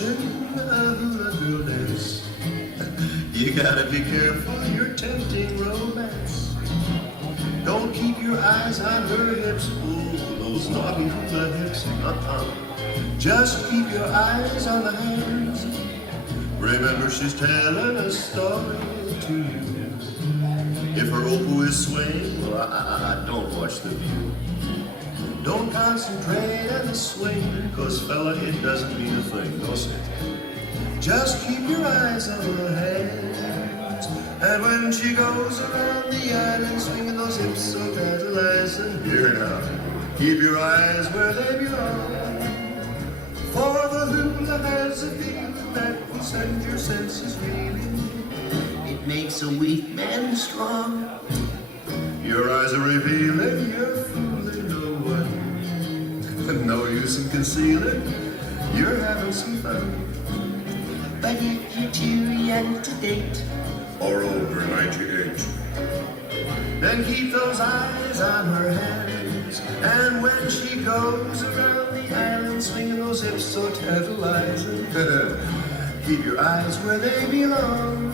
watching a hula girl dance. You gotta be careful, you're tempting romance. Don't keep your eyes on her hips, ooh, those naughty hula hips. Just keep your eyes on the hands. Remember, she's telling a story to you. If her opu is swaying, well, I don't watch the view. Don't concentrate on the swing, cause fella, it doesn't mean a thing, no sense. Just keep your eyes on her hands. And when she goes around the island, swinging those hips so tantalizing, here now, keep your eyes where they belong. For the hula has a feeling that will send your senses reeling. It makes a weak man strong. Your eyes are revealing, you're fooling no one. No use in concealing, you're having some fun. But if you're too young to date, or over 98, then keep those eyes on her hands. And when she goes around the island, swinging those hips so tantalizing, keep your eyes where they belong.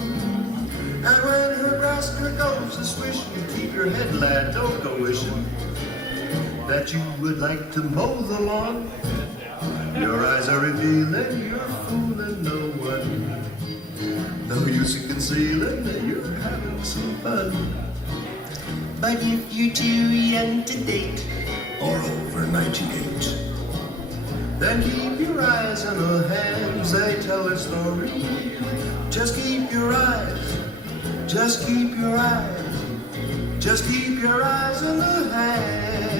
And when her grasper goes a swishing, keep your head, lad, don't go wishing that you would like to mow the lawn. Your eyes are revealing, you're fooling no one. No use in concealing, you're having some fun. But if you're too young to date, or over 98, then keep your eyes on her hands, they tell her story. Just keep your eyes, just keep your eyes, just keep your eyes on her hands.